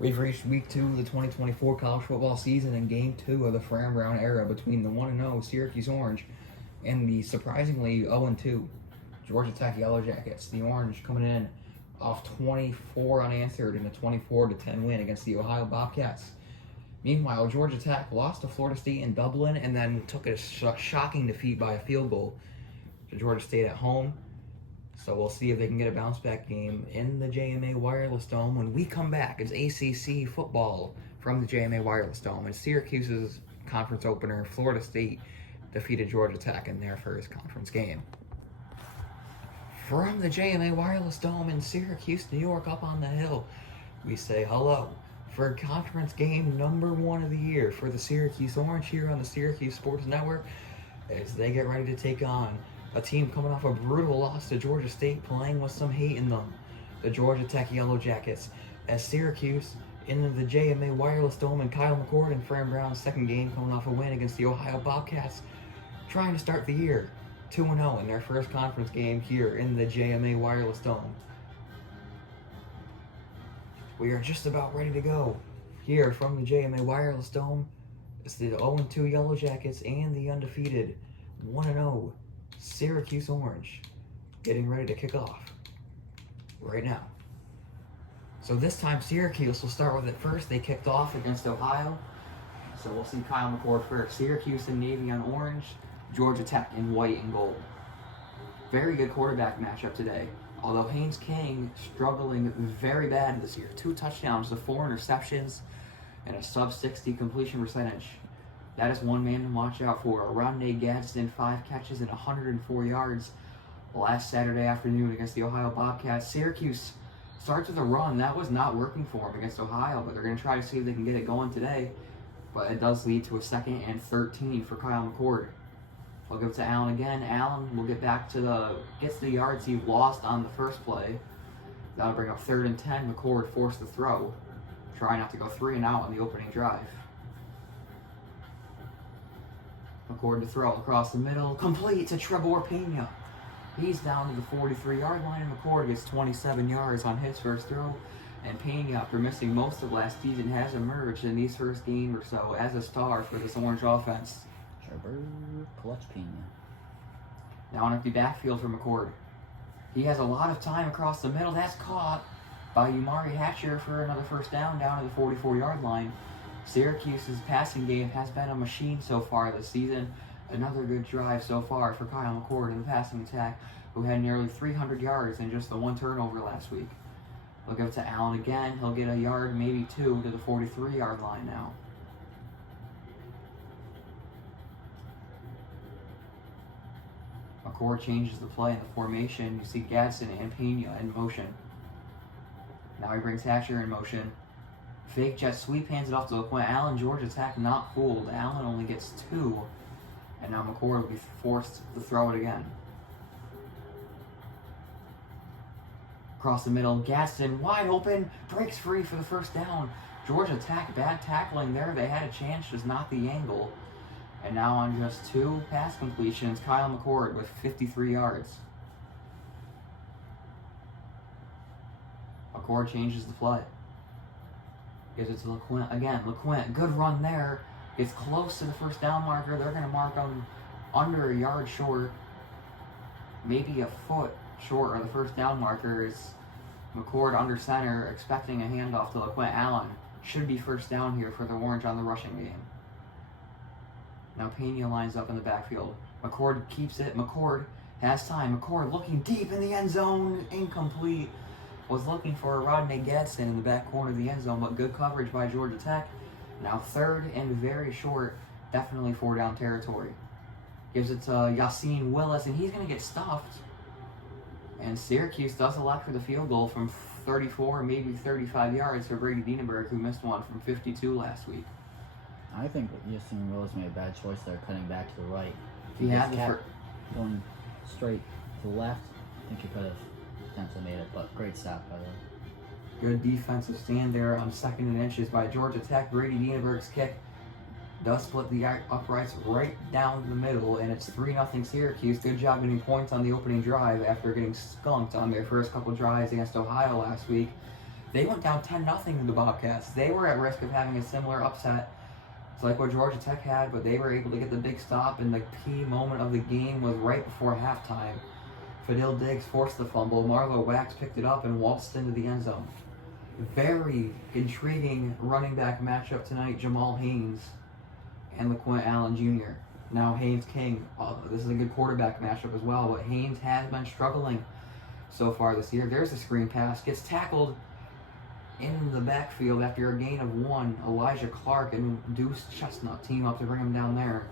We've reached week 2 of the 2024 college football season and game 2 of the Fran Brown era between the 1-0 Syracuse Orange and the surprisingly 0-2 Georgia Tech Yellow Jackets. The Orange coming in off 24 unanswered in a 24-10 win against the Ohio Bobcats. Meanwhile, Georgia Tech lost to Florida State in Dublin and then took a shocking defeat by a field goal to Georgia State at home. So we'll see if they can get a bounce-back game in the JMA Wireless Dome when we come back. It's ACC football from the JMA Wireless Dome. And Syracuse's conference opener, Florida State, defeated Georgia Tech in their first conference game. From the JMA Wireless Dome in Syracuse, New York, up on the hill, we say hello for conference game number 1 of the year for the Syracuse Orange here on the Syracuse Sports Network as they get ready to take on a team coming off a brutal loss to Georgia State, playing with some hate in them, the Georgia Tech Yellow Jackets, as Syracuse into the JMA Wireless Dome and Kyle McCord and Fran Brown's second game coming off a win against the Ohio Bobcats, trying to start the year 2-0 in their first conference game here in the JMA Wireless Dome. We are just about ready to go here from the JMA Wireless Dome. It's the 0-2 Yellow Jackets and the undefeated 1-0 Syracuse Orange getting ready to kick off right now. So this time Syracuse will start with it first. They kicked off against Ohio. So we'll see Kyle McCord first. Syracuse in navy on orange, Georgia Tech in white and gold. Very good quarterback matchup today. Although Haynes King struggling very bad this year. 2 touchdowns to 4 interceptions and a sub-60 completion percentage. That is one man to watch out for. Rodney Gadsden, 5 catches and 104 yards last Saturday afternoon against the Ohio Bobcats. Syracuse starts with a run. That was not working for them against Ohio, but they're going to try to see if they can get it going today. But it does lead to a 2nd and 13 for Kyle McCord. I'll give it to Allen again. Allen will get gets the yards he lost on the first play. That'll bring up 3rd and 10. McCord forced the throw. Try not to go 3 and out on the opening drive. McCord to throw across the middle, complete to Trevor Pena. He's down to the 43-yard line, and McCord gets 27 yards on his first throw. And Pena, after missing most of last season, has emerged in these first game or so as a star for this Orange offense. Trevor Clutch Pena. Now an empty backfield for McCord. He has a lot of time across the middle. That's caught by Umari Hatcher for another first down to the 44-yard line. Syracuse's passing game has been a machine so far this season. Another good drive so far for Kyle McCord in the passing attack, who had nearly 300 yards and just the 1 turnover last week. We'll give it to Allen again. He'll get a yard, maybe 2, to the 43-yard line now. McCord changes the play in the formation. You see Gadsden and Pena in motion. Now he brings Hatcher in motion. Fake jet sweep, hands it off to LeQuint Allen. Georgia Tech not fooled. Allen only gets 2. And now McCord will be forced to throw it again. Across the middle, Gadsden wide open. Breaks free for the first down. Georgia Tech, bad tackling there. They had a chance, just not the angle. And now on just 2 pass completions, Kyle McCord with 53 yards. McCord changes the play. Gives it to LeQuint again. LeQuint, good run there. Gets close to the first down marker. They're going to mark him under a yard short. Maybe a foot short of the first down marker. Is McCord under center, expecting a handoff to LeQuint Allen. Should be first down here for the Orange on the rushing game. Now Pena lines up in the backfield. McCord keeps it. McCord has time. McCord looking deep in the end zone. Incomplete. Was looking for a Rodney Gadsden in the back corner of the end zone, but good coverage by Georgia Tech. Now 3rd and very short, definitely 4-down territory. Gives it to Yassine Willis, and he's going to get stuffed. And Syracuse does elect for the field goal from 34, maybe 35 yards for Brady Dienenberg, who missed one from 52 last week. I think Yassine Willis made a bad choice there, cutting back to the right. If He he had just the kept going straight to the left, I think he could have potentially made it, but great stop by the Good defensive stand there on 2nd and inches by Georgia Tech. Brady Dienenberg's kick does split the uprights right down the middle, and it's 3-0 Syracuse. Good job getting points on the opening drive after getting skunked on their first couple drives against Ohio last week. They went down 10-0 to the Bobcats. They were at risk of having a similar upset. It's like what Georgia Tech had, but they were able to get the big stop, and the key moment of the game was right before halftime. Fadil Diggs forced the fumble. Marlo Wax picked it up and waltzed into the end zone. Very intriguing running back matchup tonight, Jamal Haynes and LaQuint Allen Jr. Now Haynes King. This is a good quarterback matchup as well, but Haynes has been struggling so far this year. There's a screen pass. Gets tackled in the backfield after a gain of 1. Elijah Clark and Deuce Chestnut team up to bring him down there.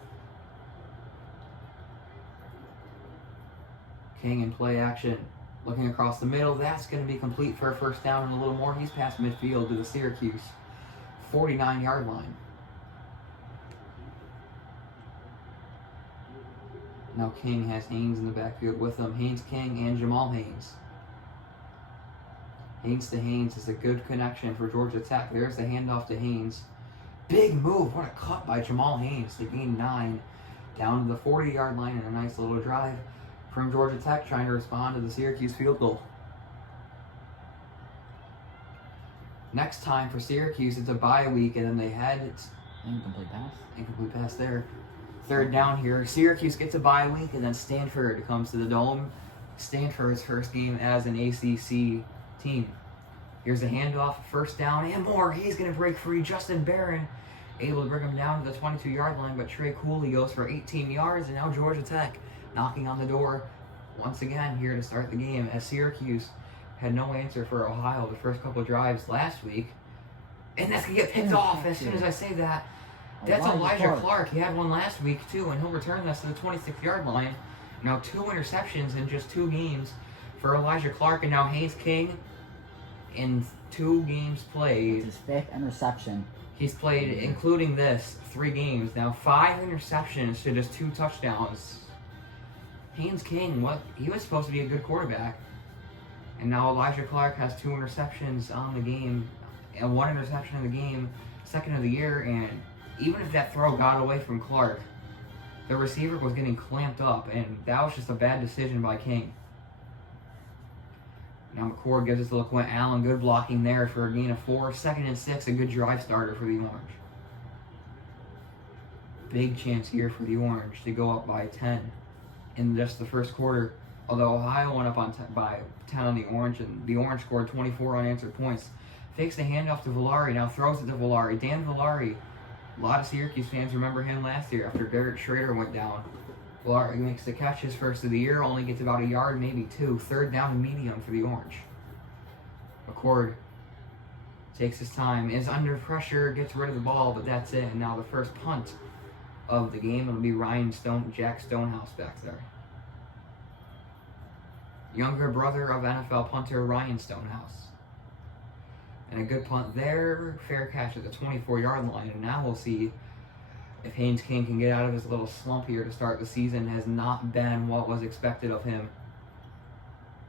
King in play action. Looking across the middle. That's going to be complete for a first down and a little more. He's past midfield to the Syracuse 49-yard line. Now King has Haynes in the backfield with him. Haynes King and Jamal Haynes. Haynes to Haynes is a good connection for Georgia Tech. There's the handoff to Haynes. Big move. What a cut by Jamal Haynes to gain 9 down to the 40-yard line, and a nice little drive from Georgia Tech trying to respond to the Syracuse field goal. Next time for Syracuse, it's a bye week, and then they had Incomplete pass. Incomplete pass there. Third down here. Syracuse gets a bye week, and then Stanford comes to the Dome. Stanford's first game as an ACC team. Here's a handoff, first down, and more. He's going to break free. Justin Barron able to bring him down to the 22-yard line, but Trey Cooley goes for 18 yards, and now Georgia Tech knocking on the door once again here to start the game, as Syracuse had no answer for Ohio the first couple drives last week. And that's going to get picked off as soon as I say that. That's Elijah Clark. He had one last week, too, and he'll return this to the 26-yard line. Now 2 interceptions in just 2 games for Elijah Clark, and now Haynes King in 2 games played. It's his 5th interception. He's played, including this, 3 games. Now 5 interceptions to just 2 touchdowns. Haynes King, he was supposed to be a good quarterback. And now Elijah Clark has 2 interceptions on the game, and 1 interception in the game, second of the year, and even if that throw got away from Clark, the receiver was getting clamped up, and that was just a bad decision by King. Now McCord gives us to LaQuint Allen. Good blocking there for a gain of 4. 2nd and 6, a good drive starter for the Orange. Big chance here for the Orange to go up by 10 in just the first quarter. Although Ohio went up by 10 on the Orange, and the Orange scored 24 unanswered points. Fakes the handoff to Villari, now throws it to Villari. Dan Villari, a lot of Syracuse fans remember him last year after Garrett Schrader went down. Villari makes the catch his first of the year, only gets about a yard, maybe 2. 3rd down and medium for the Orange. McCord takes his time, is under pressure, gets rid of the ball, but that's it. And now the first punt of the game, it'll be Jack Stonehouse back there. Younger brother of NFL punter Ryan Stonehouse. And a good punt there, fair catch at the 24-yard line. And now we'll see if Haynes King can get out of his little slump here to start the season. Has not been what was expected of him.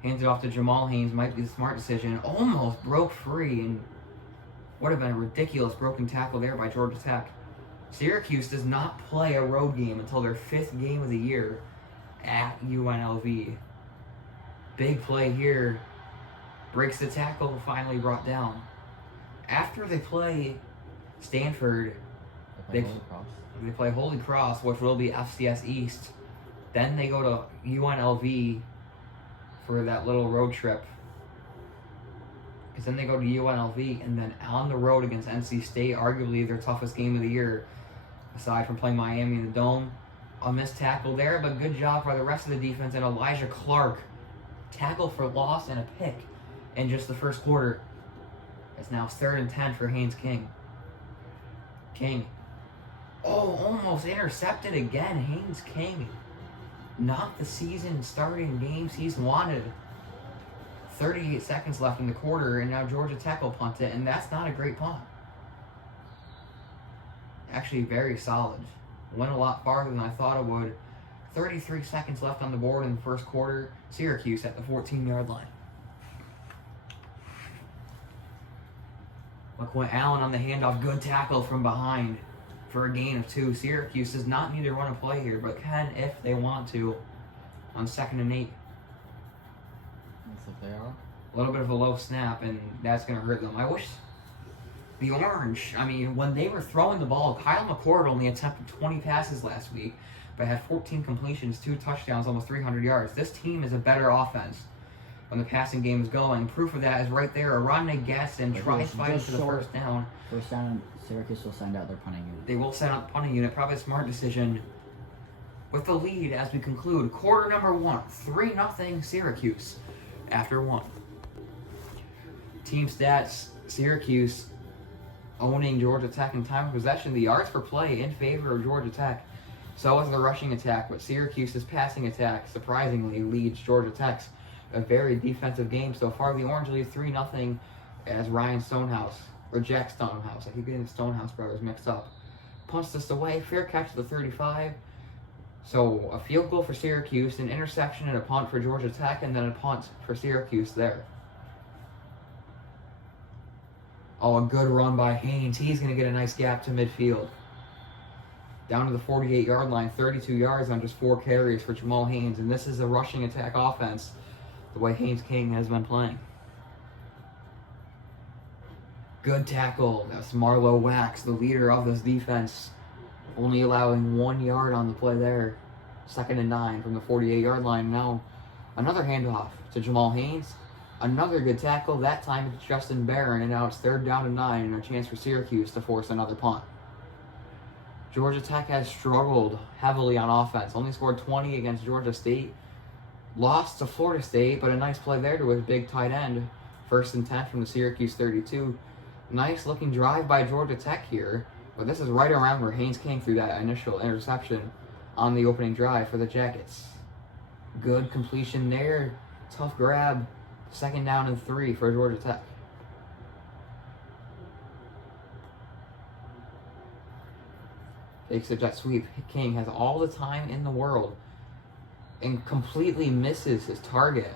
Hands it off to Jamal Haynes, might be the smart decision. Almost broke free, and would have been a ridiculous broken tackle there by Georgia Tech. Syracuse does not play a road game until their 5th game of the year at UNLV. Big play here. Breaks the tackle, finally brought down. After they play Stanford, they play Holy Cross, which will be FCS East. Then they go to UNLV for that little road trip. Because then they go to UNLV, and then on the road against NC State, arguably their toughest game of the year, aside from playing Miami in the Dome. A missed tackle there, but good job by the rest of the defense, and Elijah Clark. Tackle for loss and a pick in just the first quarter. It's now 3rd and 10 for Haynes King. Almost intercepted again. Haynes King. Not the season starting games he's wanted. 38 seconds left in the quarter, and now Georgia Tech will punt it, and that's not a great punt. Actually, very solid. Went a lot farther than I thought it would. 33 seconds left on the board in the first quarter. Syracuse at the 14-yard line. LaQuint Allen on the handoff. Good tackle from behind for a gain of 2. Syracuse does not need to run a play here, but can if they want to on 2nd and 8. Looks like they are. A little bit of a low snap, and that's going to hurt them. I wish the Orange, I mean, when they were throwing the ball, Kyle McCord only attempted 20 passes last week, but had 14 completions, 2 touchdowns, almost 300 yards. This team is a better offense when the passing game is going. Proof of that is right there. Aronde Gaston tries fighting for the first down. First down, Syracuse will send out their punting unit. They will send out the punting unit. Probably a smart decision. With the lead as we conclude quarter number 1, 3-0 Syracuse after 1. Team stats, Syracuse owning Georgia Tech in time of possession. The yards per play in favor of Georgia Tech. So is the rushing attack, but Syracuse's passing attack surprisingly leads Georgia Tech's. A very defensive game so far. The Orange lead 3-0 as Ryan Stonehouse, or Jack Stonehouse. I keep getting the Stonehouse brothers mixed up. Punts this away. Fair catch at the 35. So a field goal for Syracuse, an interception and a punt for Georgia Tech, and then a punt for Syracuse there. Oh, a good run by Haynes. He's going to get a nice gap to midfield. Down to the 48-yard line, 32 yards on just 4 carries for Jamal Haynes. And this is a rushing attack offense, the way Haynes King has been playing. Good tackle. That's Marlowe Wax, the leader of this defense. Only allowing 1 yard on the play there. 2nd and 9 from the 48-yard line. Now, another handoff to Jamal Haynes. Another good tackle. That time it's Justin Barron, and now it's 3rd down and 9, and a chance for Syracuse to force another punt. Georgia Tech has struggled heavily on offense. Only scored 20 against Georgia State. Lost to Florida State, but a nice play there to his big tight end. 1st and 10 from the Syracuse 32. Nice looking drive by Georgia Tech here. But this is right around where Haynes King threw that initial interception on the opening drive for the Jackets. Good completion there. Tough grab. 2nd down and 3 for Georgia Tech. Takes a jet sweep. King has all the time in the world and completely misses his target.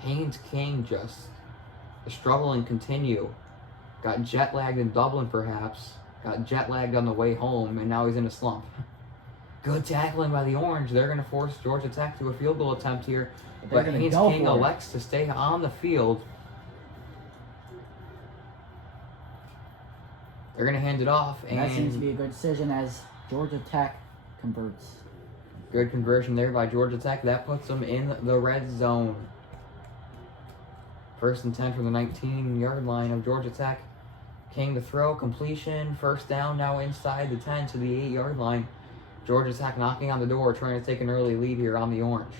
Haynes King just the struggling continue. Got jet lagged in Dublin perhaps. Got jet lagged on the way home, and now he's in a slump. Good tackling by the Orange. They're going to force Georgia Tech to a field goal attempt here. But Haynes King elects to stay on the field. They're going to hand it off. And that seems to be a good decision as Georgia Tech converts. Good conversion there by Georgia Tech. That puts them in the red zone. 1st and 10 from the 19-yard line of Georgia Tech. King to throw, completion, 1st down, now inside the 10 to the 8-yard line. Georgia Tech knocking on the door, trying to take an early lead here on the Orange.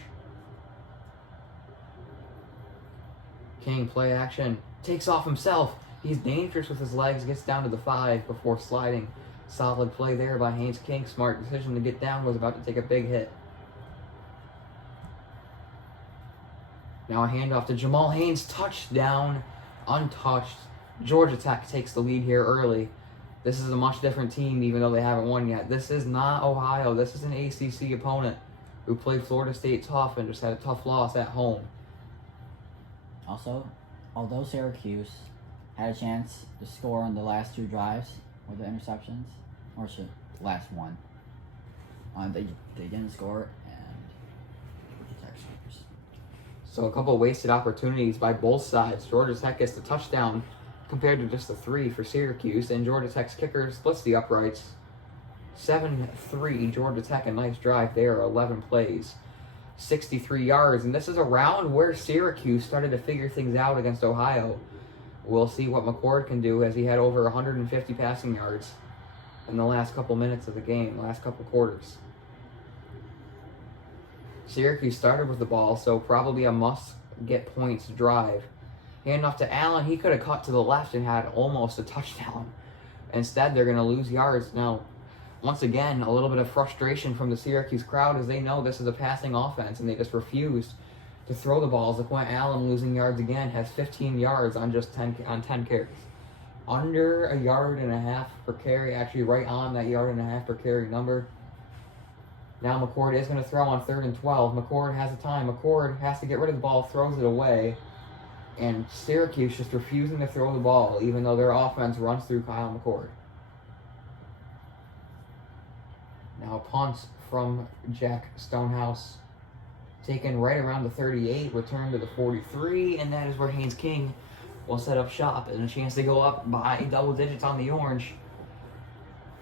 King, play action, takes off himself. He's dangerous with his legs, gets down to the 5 before sliding. Solid play there by Haynes King. Smart decision to get down, was about to take a big hit. Now a handoff to Jamal Haynes, touchdown, untouched. Georgia Tech takes the lead here early. This is a much different team, even though they haven't won yet. This is not Ohio. This is an ACC opponent who played Florida State tough and just had a tough loss at home. Also, although Syracuse had a chance to score on the last 2 drives with the interceptions, or should last one, they didn't score, and Georgia Tech scores. So a couple of wasted opportunities by both sides. Georgia Tech gets the touchdown compared to just the 3 for Syracuse, and Georgia Tech's kicker splits the uprights. 7-3, Georgia Tech, a nice drive there, 11 plays, 63 yards, and this is around where Syracuse started to figure things out against Ohio. We'll see what McCord can do, as he had over 150 passing yards in the last couple minutes of the game, the last couple quarters. Syracuse started with the ball, so probably a must-get points drive. Handoff to Allen. He could have cut to the left and had almost a touchdown. Instead, they're going to lose yards. Now, once again, a little bit of frustration from the Syracuse crowd, as they know this is a passing offense, and they just refused to throw the balls. LaQuint Allen losing yards again, has 15 yards on just 10 carries. Under 1.5 yards per carry, actually right on that 1.5 yards per carry number. Now McCord is going to throw on 3rd and 12. McCord has the time. McCord has to get rid of the ball, throws it away. And Syracuse just refusing to throw the ball, even though their offense runs through Kyle McCord. Now a punt from Jack Stonehouse taken right around the 38, return to the 43, and that is where Haynes King will set up shop and a chance to go up by double digits on the Orange.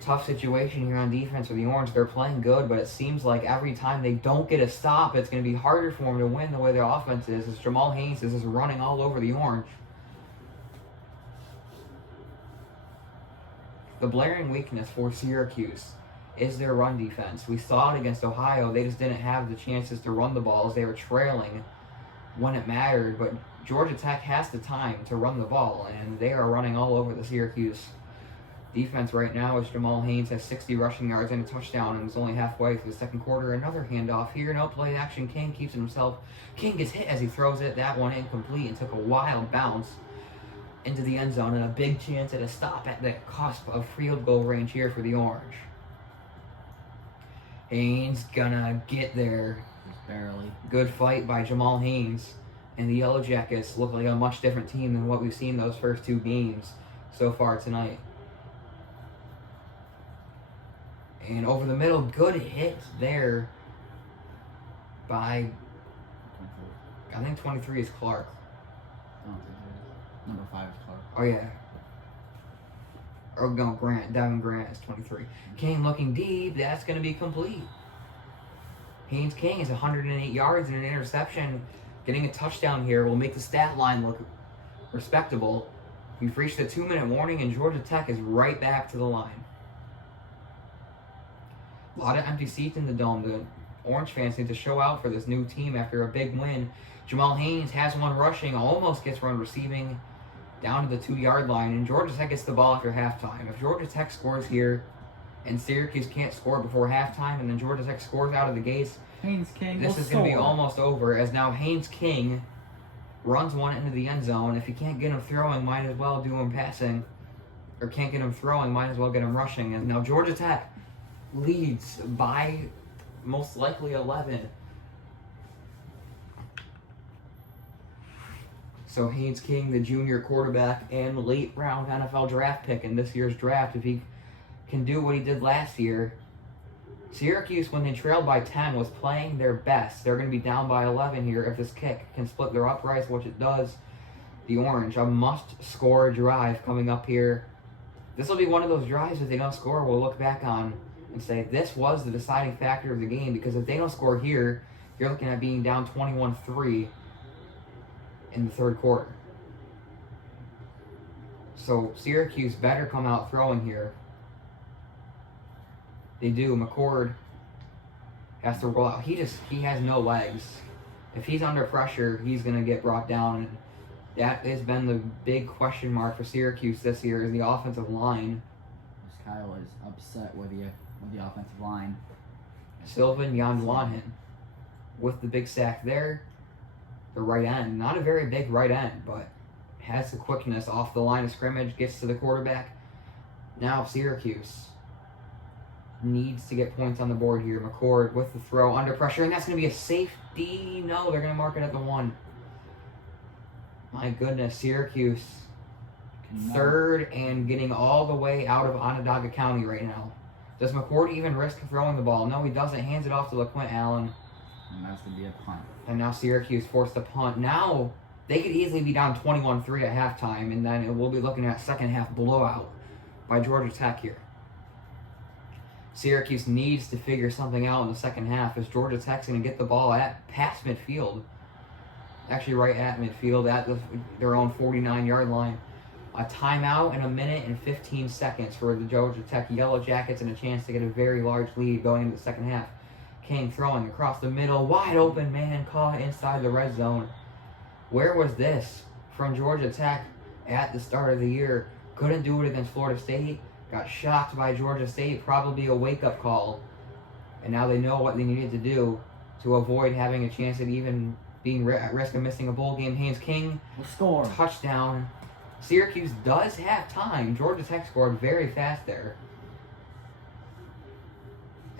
Tough situation here on defense for the Orange. They're playing good, but it seems like every time they don't get a stop, it's going to be harder for them to win the way their offense is. As Jamal Haynes is just running all over the Orange. The blaring weakness for Syracuse is their run defense. We saw it against Ohio. They just didn't have the chances to run the ball as they were trailing when it mattered. But Georgia Tech has the time to run the ball, and they are running all over the Syracuse defense right now. As Jamal Haynes has 60 rushing yards and a touchdown and is only halfway through the second quarter. Another handoff here. No play action. King keeps it himself. King gets hit as he throws it. That one incomplete and took a wild bounce into the end zone, and a big chance at a stop at the cusp of field goal range here for the Orange. Haynes gonna get there. Just barely. Good fight by Jamal Haynes. And the Yellow Jackets look like a much different team than what we've seen those first two games so far tonight. And over the middle, good hit there by, I think 23 is Clark. I don't think it is. Number 5 is Clark. Oh, yeah. Oh, no, Grant. Devin Grant is 23. King looking deep. That's going to be complete. Haynes King is 108 yards and an interception. Getting a touchdown here will make the stat line look respectable. We've reached the 2-minute warning, and Georgia Tech is right back to the line. A lot of empty seats in the dome. The Orange fans need to show out for this new team after a big win. Jamal Haynes has one rushing, almost gets one receiving down to the 2-yard line, and Georgia Tech gets the ball after halftime. If Georgia Tech scores here and Syracuse can't score before halftime, and then Georgia Tech scores out of the gates, Haynes King this is going to be almost over, as now Haynes King runs one into the end zone. If you can't get him throwing, might as well do him passing. Or can't get him throwing, might as well get him rushing. And now Georgia Tech leads by most likely 11. So Haynes King, the junior quarterback and late round NFL draft pick in this year's draft, if he can do what he did last year. Syracuse, when they trailed by 10, was playing their best. They're going to be down by 11 here if this kick can split their uprights, which it does. The Orange, a must-score drive coming up here. This will be one of those drives that they don't score, we'll look back on and say this was the deciding factor of the game, because if they don't score here, you're looking at being down 21-3 in the third quarter. So Syracuse better come out throwing here. They do. McCord has to roll out. He has no legs. If he's under pressure, he's going to get brought down. And that has been the big question mark for Syracuse this year, is the offensive line. Kyle is upset with the offensive line. Sylvan Yandwanhan with the big sack there. The right end. Not a very big right end, but has the quickness off the line of scrimmage, gets to the quarterback. Now Syracuse needs to get points on the board here. McCord with the throw under pressure, and that's going to be a safety. No, they're going to mark it at the 1. My goodness, Syracuse third and getting all the way out of Onondaga County right now. Does McCord even risk throwing the ball? No, he doesn't. Hands it off to LaQuint Allen. And that's going to be a punt. And now Syracuse forced to punt. Now they could easily be down 21-3 at halftime, and then we'll be looking at second half blowout by Georgia Tech here. Syracuse needs to figure something out in the second half, as Georgia Tech's going to get the ball at past midfield. Actually right at midfield, at their own 49-yard line. A timeout in 1 minute and 15 seconds for the Georgia Tech Yellow Jackets, and a chance to get a very large lead going into the second half. King throwing across the middle, wide open man caught inside the red zone. Where was this from Georgia Tech at the start of the year? Couldn't do it against Florida State. Got shocked by Georgia State, probably a wake-up call. And now they know what they needed to do to avoid having a chance at even being at risk of missing a bowl game. Haynes King, score. Touchdown. Syracuse does have time. Georgia Tech scored very fast there,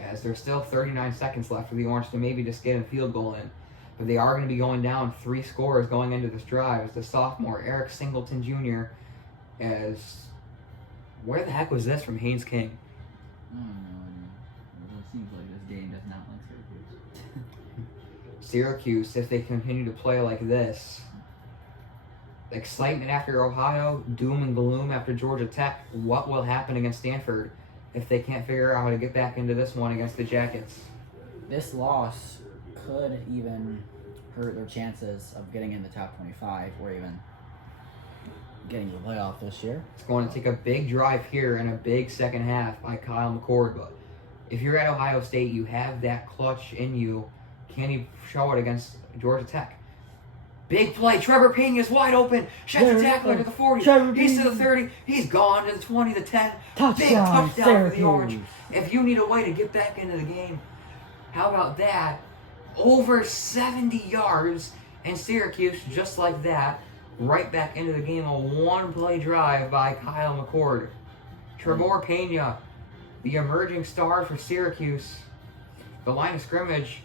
as there's still 39 seconds left for the Orange to maybe just get a field goal in. But they are going to be going down 3 scores going into this drive, as the sophomore Eric Singleton Jr. as... Where the heck was this from Haynes King? I don't know. It seems like this game does not like Syracuse. Syracuse, if they continue to play like this, excitement after Ohio, doom and gloom after Georgia Tech, what will happen against Stanford if they can't figure out how to get back into this one against the Jackets? This loss could even hurt their chances of getting in the top 25 or even getting to the playoff this year. It's going to take a big drive here and a big second half by Kyle McCord, but if you're at Ohio State, you have that clutch in you. Can you show it against Georgia Tech? Big play. Trevor Pena is wide open. Sheds the tackler to the 40. He's to the 30. He's gone to the 20, the 10. Big touchdown for the Orange. If you need a way to get back into the game, how about that? Over 70 yards, and Syracuse, just like that, right back into the game. A one-play drive by Kyle McCord. Trevor Pena, the emerging star for Syracuse. The line of scrimmage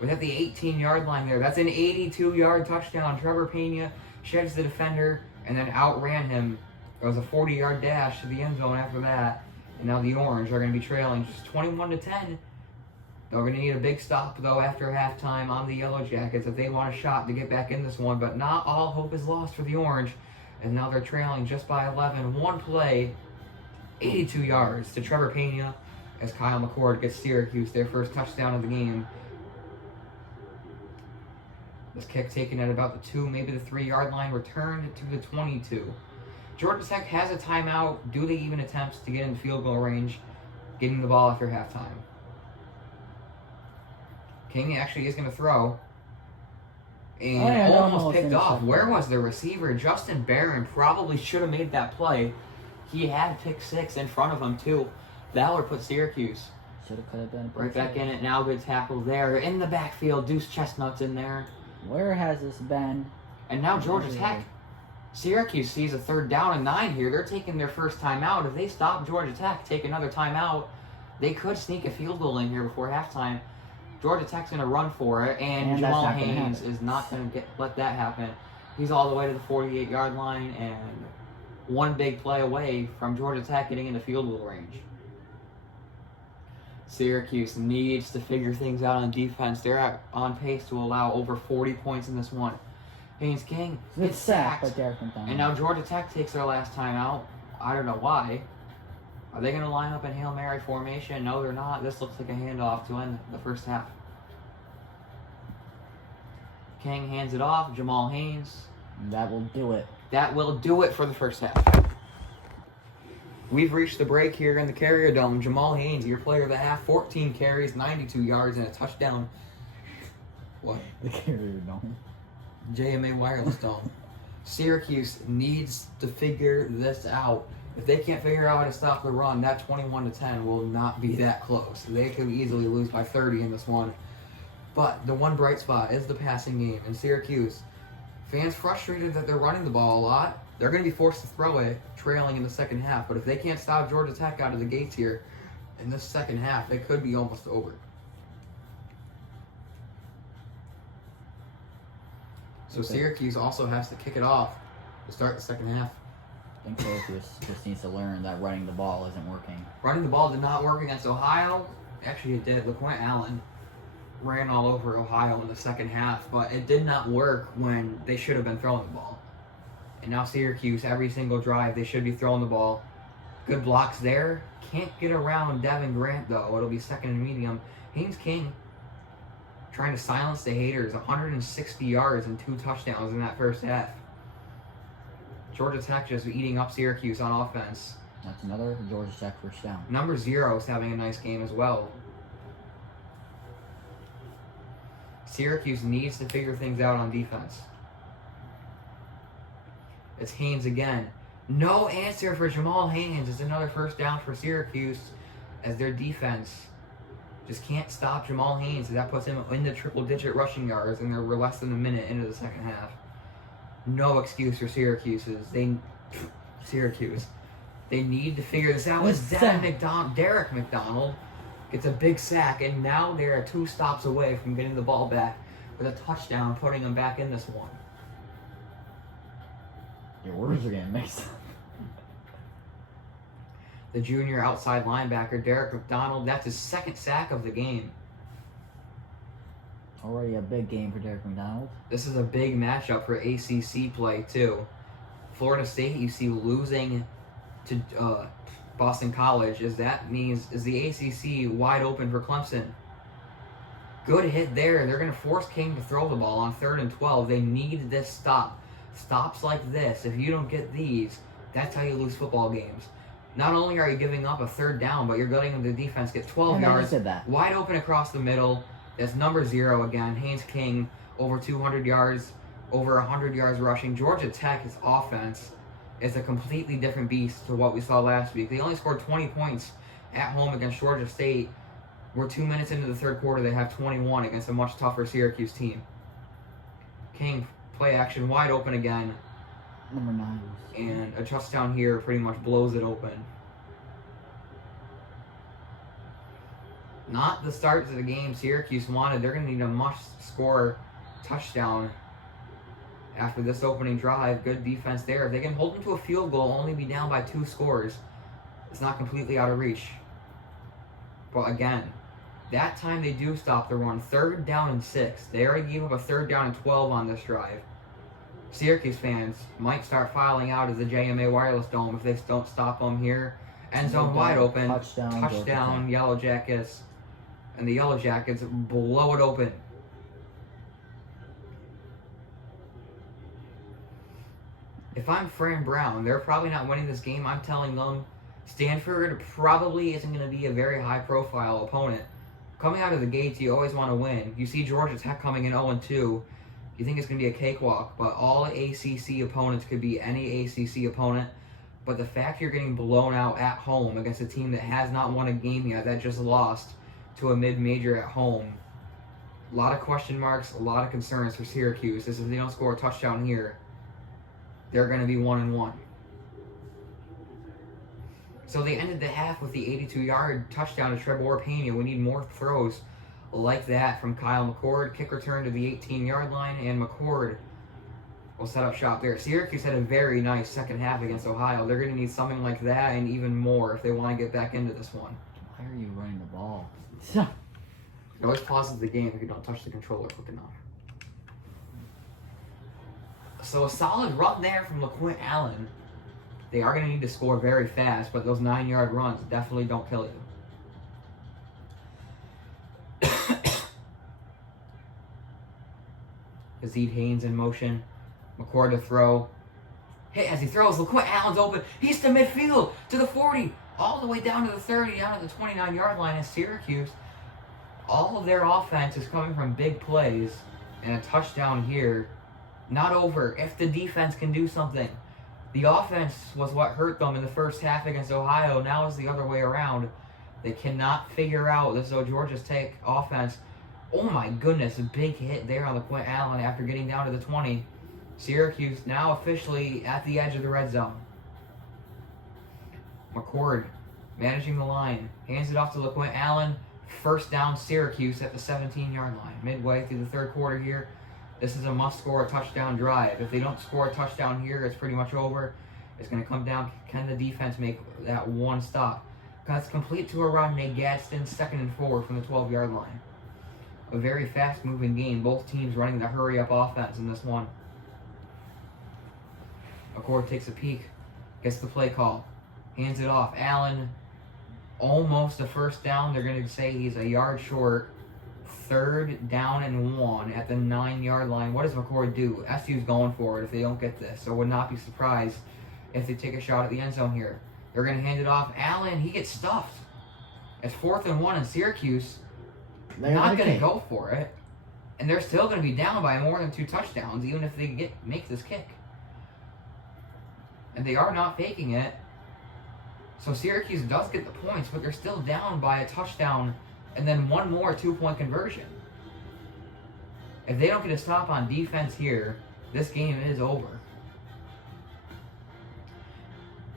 was at the 18-yard line there. That's an 82-yard touchdown. Trevor Pena sheds the defender and then outran him. It was a 40-yard dash to the end zone after that. And now the Orange are going to be trailing just 21-10. They're going to need a big stop, though, after halftime on the Yellow Jackets if they want a shot to get back in this one. But not all hope is lost for the Orange. And now they're trailing just by 11. One play, 82 yards to Trevor Pena as Kyle McCord gets Syracuse their first touchdown of the game. This kick taken at about the 2, maybe the 3-yard line, returned to the 22. Georgia Tech has a timeout. Do they even attempt to get in field goal range, getting the ball after halftime? King actually is going to throw. And almost picked off. Where was the receiver? Justin Barron probably should have made that play. He had pick 6 in front of him, too. That would put Syracuse Could have been right back in it. Now good tackle there. In the backfield, Deuce Chestnut's in there. Where has this been? And now Georgia Tech. Syracuse sees a 3rd down and 9 here. They're taking their first timeout. If they stop Georgia Tech, take another timeout, they could sneak a field goal in here before halftime. Georgia Tech's going to run for it, and Jamal Haynes is not going to let that happen. He's all the way to the 48-yard line and one big play away from Georgia Tech getting into field goal range. Syracuse needs to figure things out on defense. They're on pace to allow over 40 points in this one. Haynes King gets sacked. And now Georgia Tech takes their last time out. I don't know why. Are they going to line up in Hail Mary formation? No, they're not. This looks like a handoff to end the first half. King hands it off. Jamal Haynes. That will do it. That will do it for the first half. We've reached the break here in the Carrier Dome. Jamal Haynes, your player of the half, 14 carries, 92 yards, and a touchdown. What? The Carrier Dome. JMA Wireless Dome. Syracuse needs to figure this out. If they can't figure out how to stop the run, that 21-10 will not be that close. They could easily lose by 30 in this one. But the one bright spot is the passing game. And Syracuse, fans frustrated that they're running the ball a lot. They're going to be forced to throw it, trailing in the second half. But if they can't stop Georgia Tech out of the gates here in this second half, it could be almost over. So Syracuse also has to kick it off to start the second half. I think Syracuse just needs to learn that running the ball isn't working. Running the ball did not work against Ohio. Actually, it did. LaQuint Allen ran all over Ohio in the second half, but it did not work when they should have been throwing the ball. And now Syracuse, every single drive, they should be throwing the ball. Good blocks there. Can't get around Devin Grant, though. It'll be second and medium. Haynes King trying to silence the haters. 160 yards and 2 touchdowns in that first half. Georgia Tech just eating up Syracuse on offense. That's another Georgia Tech first down. Number 0 is having a nice game as well. Syracuse needs to figure things out on defense. It's Haynes again. No answer for Jamal Haynes. It's another first down for Syracuse as their defense just can't stop Jamal Haynes. That puts him in the triple-digit rushing yards, and they're less than a minute into the second half. No excuse for Syracuse. They need to figure this out. Derek McDonald gets a big sack, and now they're 2 stops away from getting the ball back with a touchdown, putting them back in this one. Your words are getting mixed up. The junior outside linebacker, Derek McDonald, that's his 2nd sack of the game. Already a big game for Derek McDonald. This is a big matchup for ACC play, too. Florida State, you see, losing to Boston College. Is the ACC wide open for Clemson? Good hit there. They're going to force King to throw the ball on 3rd and 12. They need this stop. Stops like this, if you don't get these, that's how you lose football games. Not only are you giving up a 3rd down, but you're letting the defense get 12 yards. Wide open across the middle. That's number 0 again. Haynes King, over 200 yards, over 100 yards rushing. Georgia Tech's offense is a completely different beast to what we saw last week. They only scored 20 points at home against Georgia State. We're 2 minutes into the 3rd quarter. They have 21 against a much tougher Syracuse team. King, play action, wide open again. Number 9. And a touchdown here pretty much blows it open. Not the start to the game Syracuse wanted. They're going to need a must-score touchdown after this opening drive. Good defense there. If they can hold them to a field goal, only be down by 2 scores. It's not completely out of reach. But again, that time they do stop the run. 3rd down and 6. They already gave up a 3rd down and 12 on this drive. Syracuse fans might start filing out of the JMA Wireless Dome if they don't stop them here. End zone wide open. Touchdown, Yellow Jackets. And the Yellow Jackets blow it open. If I'm Fran Brown, they're probably not winning this game. I'm telling them Stanford probably isn't going to be a very high-profile opponent. Coming out of the gates, you always want to win. You see Georgia Tech coming in 0-2. You think it's going to be a cakewalk, but all ACC opponents could be any ACC opponent. But the fact you're getting blown out at home against a team that has not won a game yet, that just lost to a mid-major at home, a lot of question marks, a lot of concerns for Syracuse. If they don't score a touchdown here, they're going to be 1-1. So they ended the half with the 82-yard touchdown to Trevor Pena. We need more throws like that from Kyle McCord. Kick return to the 18-yard line, and McCord will set up shop there. Syracuse had a very nice second half against Ohio. They're going to need something like that and even more if they want to get back into this one. Why are you running the ball? It always pauses the game if you don't touch the controller quick enough. So a solid run there from LaQuint Allen. They are going to need to score very fast, but those 9-yard runs definitely don't kill you. Azid Haynes in motion. McCord to throw. Hey, as he throws, LaQuint Allen's open. He's to midfield, to the 40, all the way down to the 30, down to the 29-yard line at Syracuse. All of their offense is coming from big plays, and a touchdown here. Not over if the defense can do something. The offense was what hurt them in the first half against Ohio. Now it's the other way around. They cannot figure out this Georgia Tech offense. Oh my goodness, a big hit there on LaQuint Allen after getting down to the 20. Syracuse now officially at the edge of the red zone. McCord managing the line. Hands it off to LaQuint Allen. First down Syracuse at the 17-yard line. Midway through the 3rd quarter here. This is a must-score touchdown drive. If they don't score a touchdown here, it's pretty much over. It's going to come down, can the defense make that one stop? Cuts complete to a run. Nate Gadsden, 2nd and 4 from the 12-yard line. A very fast-moving game. Both teams running the hurry-up offense in this one. McCord takes a peek. Gets the play call. Hands it off. Allen, almost a first down. They're going to say he's a yard short. 3rd down and 1 at the 9-yard line. What does McCord do? SU's going for it if they don't get this. So I would not be surprised if they take a shot at the end zone here. They're going to hand it off. Allen, he gets stuffed. It's 4th and 1 in Syracuse. They're not going to go for it. And they're still going to be down by more than 2 touchdowns, even if they make this kick. And they are not faking it. So Syracuse does get the points, but they're still down by a touchdown and then one more 2-point conversion. If they don't get a stop on defense here, this game is over.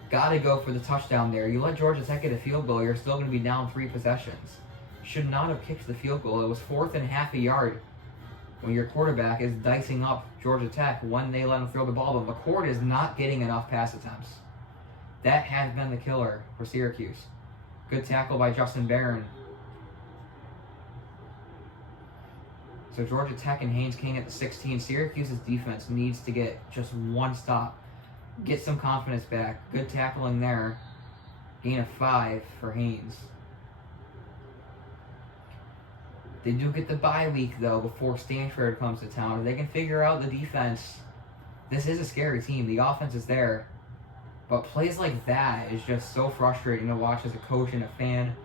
Gotta go for the touchdown there. You let Georgia Tech get a field goal, you're still going to be down 3 possessions. Should not have kicked the field goal. It was 4th and half a yard when your quarterback is dicing up Georgia Tech when they let him throw the ball. But McCord is not getting enough pass attempts. That has been the killer for Syracuse. Good tackle by Justin Barron. So Georgia Tech and Haynes King at the 16. Syracuse's defense needs to get just one stop. Get some confidence back. Good tackling there. Gain of 5 for Haynes. They do get the bye week, though, before Stanford comes to town. If they can figure out the defense, this is a scary team. The offense is there. But plays like that is just so frustrating to watch as a coach and a fan.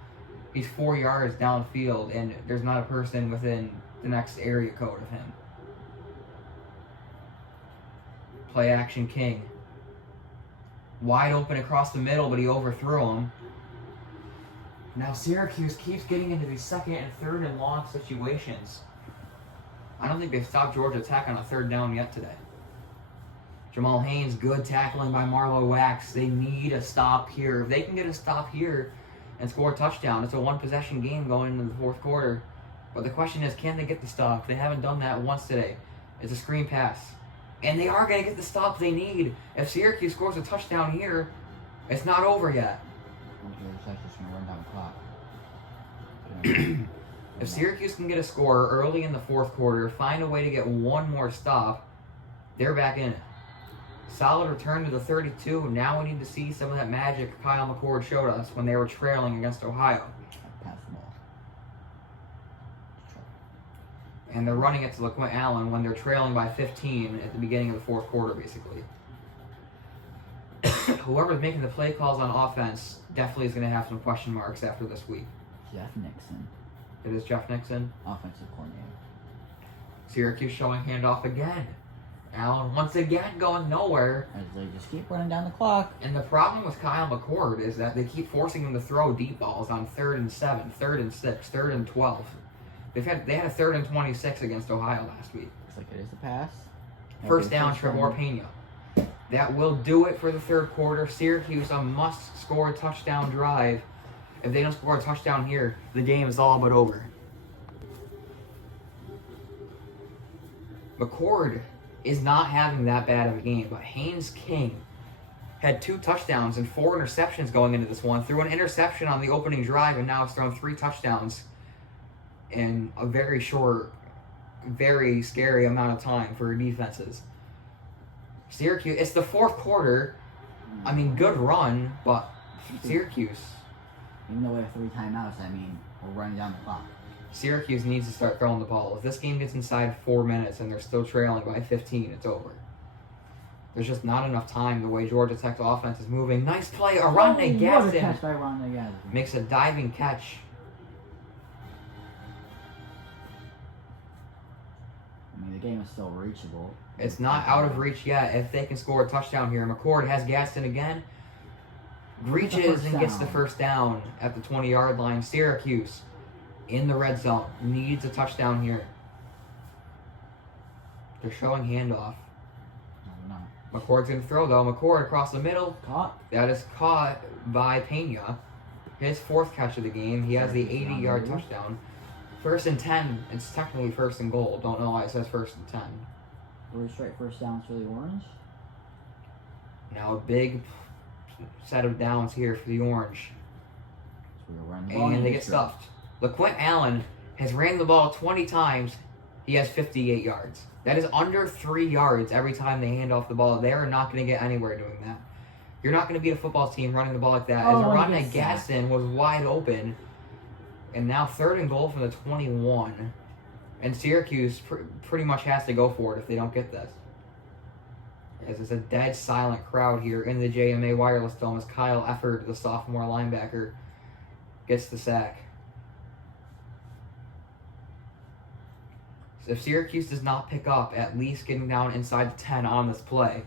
He's 4 yards downfield, and there's not a person within the next area code of him. Play action King. Wide open across the middle, but he overthrew him. Now Syracuse keeps getting into these second and third and long situations. I don't think they've stopped Georgia Tech on a third down yet today. Jamal Haynes, good tackling by Marlowe Wax. They need a stop here. If they can get a stop here and score a touchdown, it's a one-possession game going into the fourth quarter. But the question is, can they get the stop? They haven't done that once today. It's a screen pass. And they are going to get the stop they need. If Syracuse scores a touchdown here, it's not over yet. If Syracuse can get a score early in the fourth quarter, find a way to get one more stop, they're back in it. Solid return to the 32. Now we need to see some of that magic Kyle McCord showed us when they were trailing against Ohio. And they're running it to LaQuint Allen when they're trailing by 15 at the beginning of the fourth quarter, basically. Whoever's making the play calls on offense definitely is going to have some question marks after this week. Jeff Nixon. It is Jeff Nixon. Offensive coordinator. Syracuse showing handoff again. Allen once again going nowhere. As they just keep running down the clock. And the problem with Kyle McCord is that they keep forcing him to throw deep balls on 3rd and 7, 3rd and 6, 3rd and 12. They had a 3rd and 26 against Ohio last week. Looks like it is a pass. First down, Trevor Pena. That will do it for the third quarter. Syracuse, a must-score touchdown drive. If they don't score a touchdown here, the game is all but over. McCord is not having that bad of a game, but Haynes King had 2 touchdowns and 4 interceptions going into this one. Threw an interception on the opening drive and now has thrown 3 touchdowns in a very short, very scary amount of time for defenses. Syracuse, it's the fourth quarter. I mean, good run, but Syracuse. Even though we have 3 timeouts, I mean, we're running down the clock. Syracuse needs to start throwing the ball. If this game gets inside 4 minutes and they're still trailing by 15, it's over. There's just not enough time the way Georgia Tech's offense is moving. Nice play. Aronde Gaston catch by Aronde Gaston. makes a diving catch. I mean, the game is still reachable. It's not out of reach yet if they can score a touchdown here. McCord has Gaston again. Reaches and gets the first down at the 20-yard line. Syracuse in the red zone. Needs a touchdown here. They're showing handoff. No. McCord's going to throw, though. McCord across the middle. Caught. That is caught by Pena. His 4th catch of the game. He has the 80-yard touchdown. 1st and 10. It's technically 1st and goal. Don't know why it says 1st and 10. 3 straight first downs for the Orange. Now a big set of downs here for the Orange. So we're running the ball And they get stuffed. LaQuint Allen has ran the ball 20 times. He has 58 yards. That is under 3 yards every time they hand off the ball. They are not going to get anywhere doing that. You're not going to beat a football team running the ball like that. As Aronde Gaston was wide open. And now 3rd and goal from the 21. And Syracuse pretty much has to go for it if they don't get this. As it's a dead silent crowd here in the JMA Wireless Dome as Kyle Efford, the sophomore linebacker, gets the sack. So if Syracuse does not pick up at least getting down inside the 10 on this play,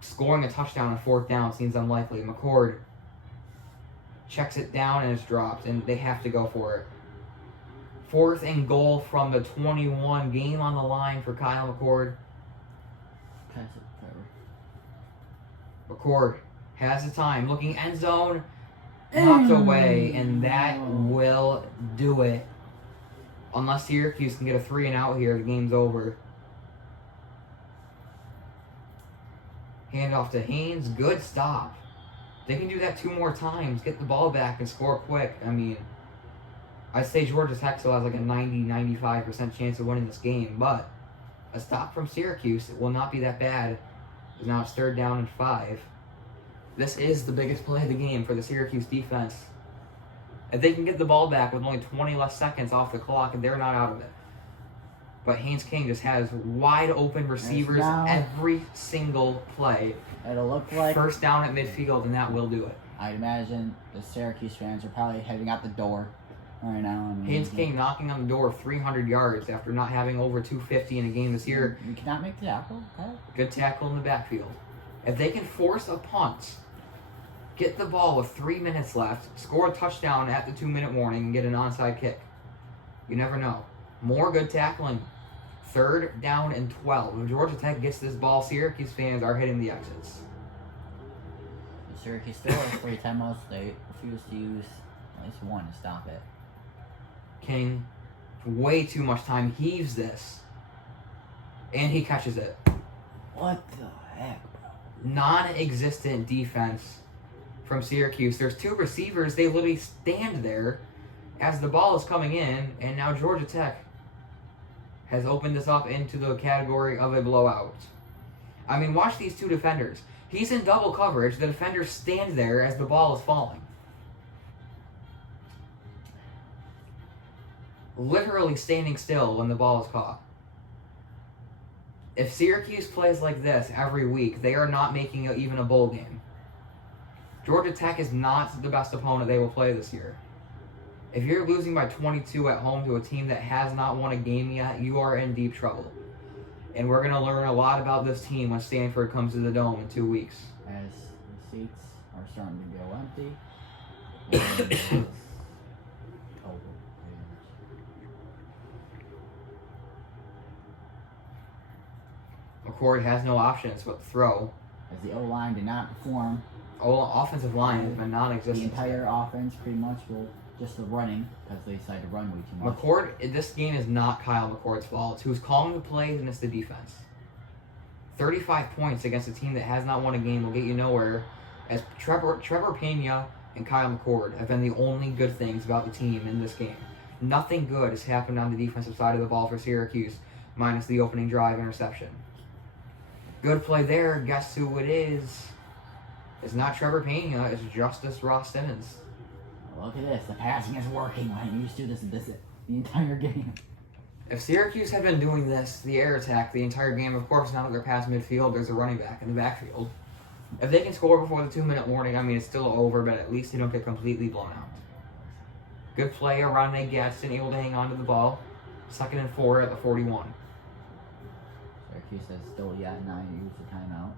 scoring a touchdown on 4th down seems unlikely. McCord checks it down and it's dropped, and they have to go for it. 4th and goal from the 21. Game on the line for Kyle McCord. Pass it, Trevor. McCord has the time. Looking end zone. Knocked away, and that will do it. Unless Syracuse can get a 3 and out here, the game's over. Hand off to Haynes. Good stop. They can do that 2 more times. Get the ball back and score quick. I mean, I'd say Georgia Tech still has like a 90-95% chance of winning this game, but a stop from Syracuse will not be that bad. Now it's 3rd down and 5. This is the biggest play of the game for the Syracuse defense. If they can get the ball back with only 20 less seconds off the clock, and they're not out of it. But Haynes King just has wide open receivers every single play. It'll look like 1st down at midfield, and that will do it. I'd imagine the Syracuse fans are probably heading out the door right now. Haynes King knocking on the door of 300 yards after not having over 250 in a game this year. You cannot make the tackle. Okay. Good tackle in the backfield. If they can force a punt, get the ball with 3 minutes left, score a touchdown at the 2-minute warning, and get an onside kick. You never know. More good tackling. 3rd down and 12. If Georgia Tech gets this ball, Syracuse fans are hitting the exits. The Syracuse Steelers, for your timeouts, they refuse to use at least one to stop it. King, way too much time, heaves this. And he catches it. What the heck, bro? Non-existent defense from Syracuse. There's 2 receivers. They literally stand there as the ball is coming in, and now Georgia Tech has opened this up into the category of a blowout. I mean, watch these 2 defenders. He's in double coverage. The defenders stand there as the ball is falling. Literally standing still when the ball is caught. If Syracuse plays like this every week, they are not making even a bowl game. Georgia Tech is not the best opponent they will play this year. If you're losing by 22 at home to a team that has not won a game yet, you are in deep trouble. And we're going to learn a lot about this team when Stanford comes to the Dome in 2 weeks. As the seats are starting to go empty. McCord has no options but to throw. As the O-line did not perform. Offensive line has been non-existent. The entire offense pretty much will just the running, because they decided to run way too much. McCord, this game is not Kyle McCord's fault. It's who's calling the plays, and it's the defense. 35 points against a team that has not won a game will get you nowhere, as Trevor Pena and Kyle McCord have been the only good things about the team in this game. Nothing good has happened on the defensive side of the ball for Syracuse, minus the opening drive interception. Good play there. Guess who it is? It's not Trevor Pena. It's Justice Ross Simmons. Look at this. The passing is working. Why didn't you just do this the entire game? If Syracuse had been doing this, the air attack, the entire game, of course, now that they're past midfield, there's a running back in the backfield. If they can score before the 2-minute warning, I mean, it's still over, but at least they don't get completely blown out. Good play around Nate Gadsden, able to hang on to the ball. 2nd and 4 at the 41. Syracuse has still yet not used the timeout.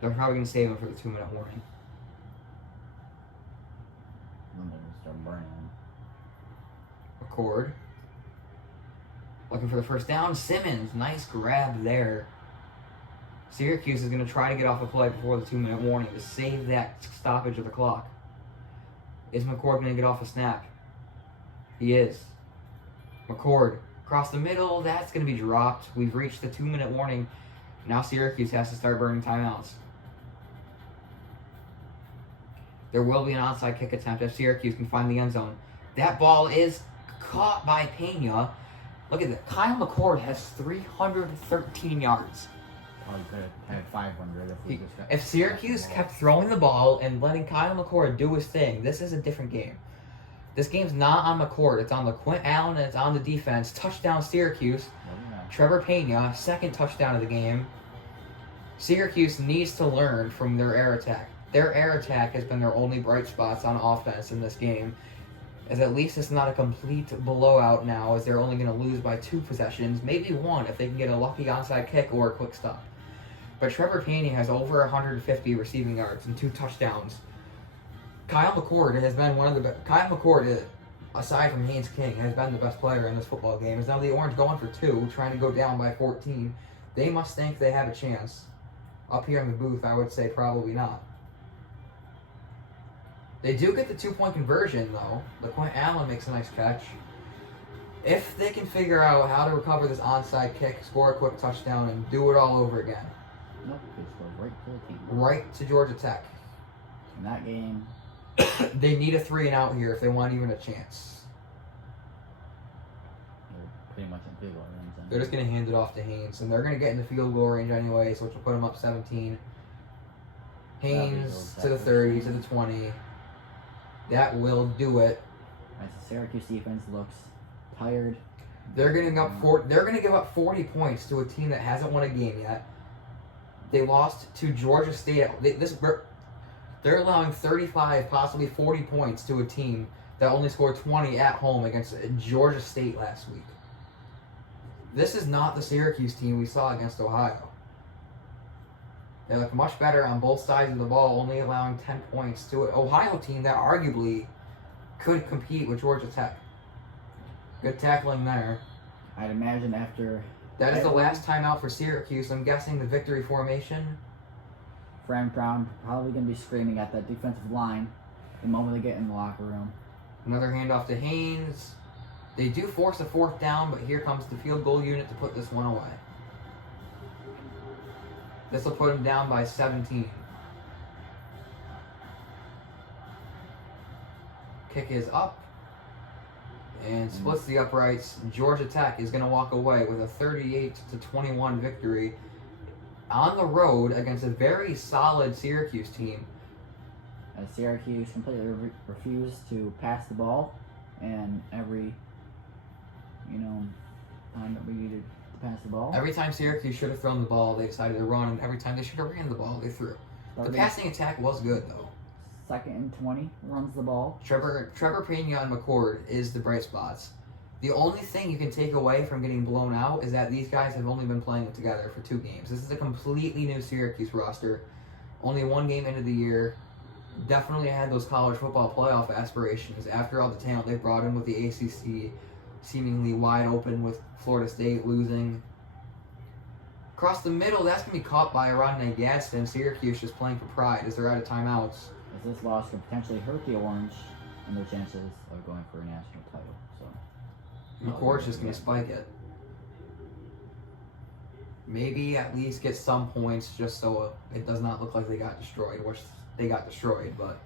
They're probably going to save him for the 2-minute warning. Then they're going to start burning. McCord. Looking for the 1st down. Simmons, nice grab there. Syracuse is going to try to get off a play before the 2-minute warning to save that stoppage of the clock. Is McCord going to get off a snap? He is. McCord across the middle. That's going to be dropped. We've reached the 2-minute warning. Now Syracuse has to start burning timeouts. There will be an onside kick attempt if Syracuse can find the end zone. That ball is caught by Pena. Look at that. Kyle McCord has 313 yards. Probably could have had 500 if Syracuse kept throwing the ball and letting Kyle McCord do his thing, this is a different game. This game's not on McCord. It's on LaQuint Allen and it's on the defense. Touchdown Syracuse. Trevor Pena, 2nd touchdown of the game. Syracuse needs to learn from their air attack. Their air attack has been their only bright spots on offense in this game. As at least it's not a complete blowout now, as they're only going to lose by 2 possessions, maybe 1 if they can get a lucky onside kick or a quick stop. But Trevor Pena has over 150 receiving yards and 2 touchdowns. Kyle McCord has been one of the best. Kyle McCord, aside from Haynes King, has been the best player in this football game. As now the Orange going for 2, trying to go down by 14. They must think they have a chance. Up here in the booth, I would say probably not. They do get the 2-point conversion, though. LaQuint Allen makes a nice catch. If they can figure out how to recover this onside kick, score a quick touchdown, and do it all over again. Nope, it's right to the team. Right to Georgia Tech. In that game, they need a 3-and-out here if they want even a chance. pretty much in field goal range. They're just going to hand it off to Haynes, and they're going to get in the field goal range anyways, which will put them up 17. Haynes to the 30, to the 20. That will do it. Right, so Syracuse defense looks tired. They're going to give up 40 points to a team that hasn't won a game yet. They lost to Georgia State. They're allowing 35, possibly 40 points to a team that only scored 20 at home against Georgia State last week. This is not the Syracuse team we saw against Ohio. They look much better on both sides of the ball, only allowing 10 points to an Ohio team that arguably could compete with Georgia Tech. Good tackling there. I'd imagine after... That is the last timeout for Syracuse. I'm guessing the victory formation. Fran Brown probably going to be screaming at that defensive line the moment they get in the locker room. Another handoff to Haynes. They do force a 4th down, but here comes the field goal unit to put this one away. This will put them down by 17. Kick is up and splits the uprights. Georgia Tech is going to walk away with a 38-21 victory on the road against a very solid Syracuse team. As Syracuse completely refused to pass the ball, and every time that we needed to pass the ball. Every time Syracuse should have thrown the ball, they decided to run, and every time they should have ran the ball, they threw. The passing attack was good, though. 2nd and 20, runs the ball. Trevor Pena and McCord is the bright spots. The only thing you can take away from getting blown out is that these guys have only been playing together for 2 games. This is a completely new Syracuse roster. Only 1 game into the year. Definitely had those college football playoff aspirations after all the talent they brought in with the ACC seemingly wide open with Florida State losing. Across the middle, that's going to be caught by Rodney Gadsden. Syracuse just playing for pride as they're out of timeouts. As this loss could potentially hurt the Orange and their chances of going for a national title. So McCord's just going to spike it. Maybe at least get some points just so it does not look like they got destroyed, which they got destroyed. But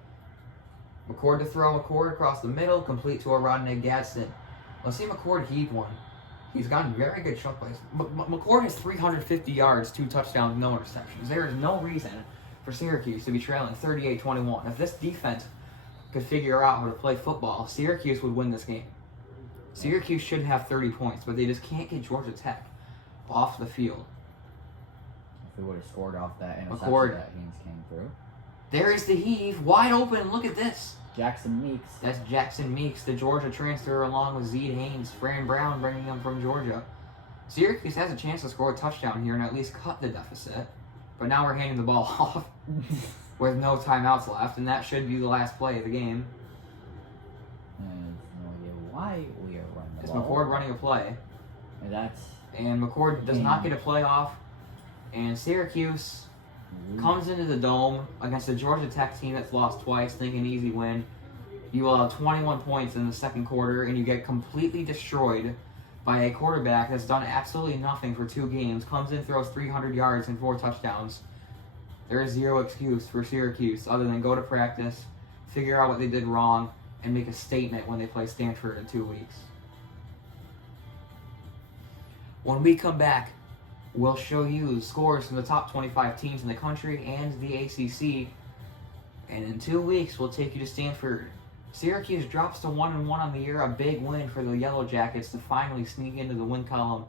McCord to throw, McCord across the middle, complete to a Rodney Gadsden. Let's see McCord heave one. He's gotten very good shot plays. McCord has 350 yards, 2 touchdowns, no interceptions. There is no reason for Syracuse to be trailing 38-21. If this defense could figure out how to play football, Syracuse would win this game. Syracuse should have 30 points, but they just can't get Georgia Tech off the field. If we would have scored off that interception McCord. that Haynes came through. There is the heave, wide open. Look at this. Jackson Meeks. That's Jackson Meeks, the Georgia transfer, along with Zeed Haynes, Fran Brown bringing them from Georgia. Syracuse has a chance to score a touchdown here and at least cut the deficit. But now we're handing the ball off with no timeouts left, and that should be the last play of the game. And no idea why we are running the It's ball. McCord running a play. And McCord does not get a play off. And Syracuse comes into the Dome against a Georgia Tech team that's lost twice, thinking easy win. You allow 21 points in the second quarter, and you get completely destroyed by a quarterback that's done absolutely nothing for 2 games, comes in, throws 300 yards and 4 touchdowns. There is zero excuse for Syracuse other than go to practice, figure out what they did wrong, and make a statement when they play Stanford in 2 weeks. When we come back, we'll show you the scores from the top 25 teams in the country and the ACC. And in 2 weeks, we'll take you to Stanford. Syracuse drops to 1-1 on the year, a big win for the Yellow Jackets to finally sneak into the win column.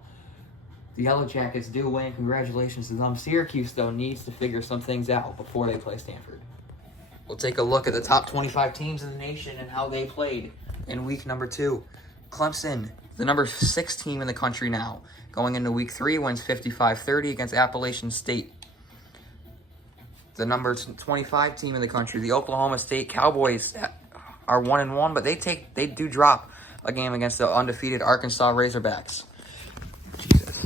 The Yellow Jackets do win. Congratulations to them. Syracuse, though, needs to figure some things out before they play Stanford. We'll take a look at the top 25 teams in the nation and how they played in week number 2. Clemson, the number 6 team in the country now, going into week 3, wins 55-30 against Appalachian State. The number 25 team in the country, the Oklahoma State Cowboys, are 1-1, but they do drop a game against the undefeated Arkansas Razorbacks. Jesus.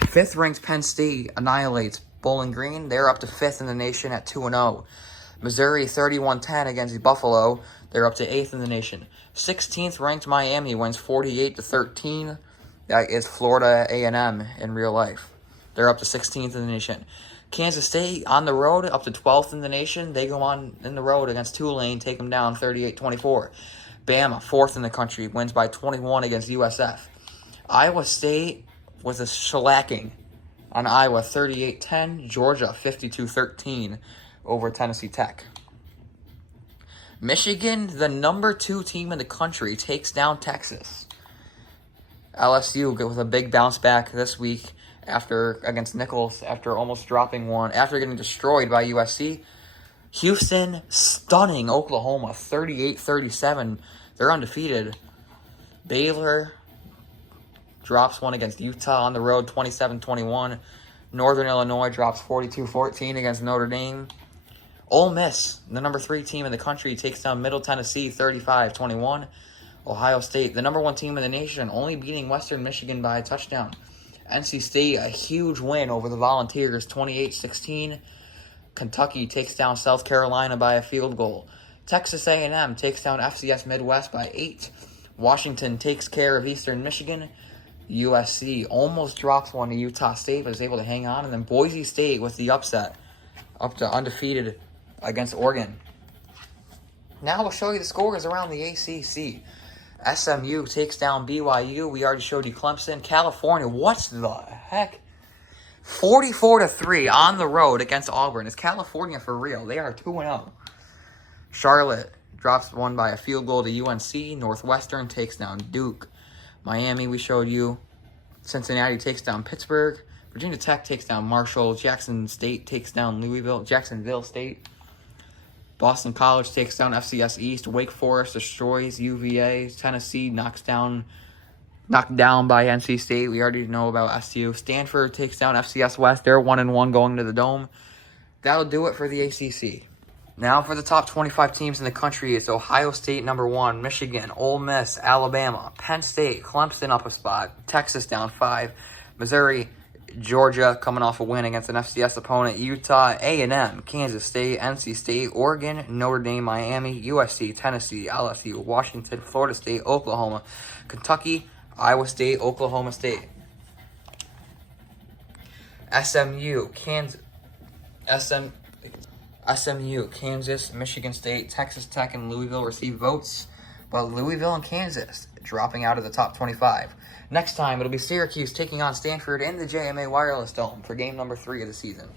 5th ranked Penn State annihilates Bowling Green. They're up to 5th in the nation at 2-0. Missouri 31-10 against Buffalo. They're up to 8th in the nation. 16th ranked Miami wins 48-13. That is Florida A&M in real life. They're up to 16th in the nation. Kansas State on the road, up to 12th in the nation. They go on in the road against Tulane, take them down 38-24. Bama, 4th in the country, wins by 21 against USF. Iowa State was a shellacking on Iowa 38-10. Georgia 52-13 over Tennessee Tech. Michigan, the number 2 team in the country, takes down Texas. LSU with a big bounce back this week against Nichols after almost dropping one, after getting destroyed by USC. Houston stunning Oklahoma 38-37. They're undefeated. Baylor drops one against Utah on the road 27-21. Northern Illinois drops 42-14 against Notre Dame. Ole Miss, the number 3 team in the country, takes down Middle Tennessee 35-21. Ohio State, the number 1 team in the nation, only beating Western Michigan by a touchdown. NC State, a huge win over the Volunteers 28-16. Kentucky takes down South Carolina by a field goal. Texas A&M takes down FCS Midwest by 8. Washington takes care of Eastern Michigan. USC almost drops one to Utah State, but is able to hang on. And then Boise State with the upset, up to undefeated against Oregon. Now we'll show you the scores around the ACC. SMU takes down BYU. We already showed you Clemson. California, what the heck? 44-3 on the road against Auburn. Is California for real? They are 2-0. Charlotte drops one by a field goal to UNC. Northwestern takes down Duke. Miami, we showed you. Cincinnati takes down Pittsburgh. Virginia Tech takes down Marshall. Jackson State takes down Jacksonville State. Boston College takes down FCS East. Wake Forest destroys UVA. Tennessee knocked down by NC State. We already know about SU. Stanford takes down FCS West. They're 1-1 going to the Dome. That'll do it for the ACC. Now for the top 25 teams in the country, it's Ohio State number 1, Michigan, Ole Miss, Alabama, Penn State, Clemson up a spot, Texas down 5, Missouri, Georgia coming off a win against an FCS opponent, Utah, A&M, Kansas State, NC State, Oregon, Notre Dame, Miami, USC, Tennessee, LSU, Washington, Florida State, Oklahoma, Kentucky, Iowa State, Oklahoma State. SMU, Kansas, Michigan State, Texas Tech, and Louisville receive votes, but Louisville and Kansas dropping out of the top 25. Next time, it'll be Syracuse taking on Stanford in the JMA Wireless Dome for game number 3 of the season.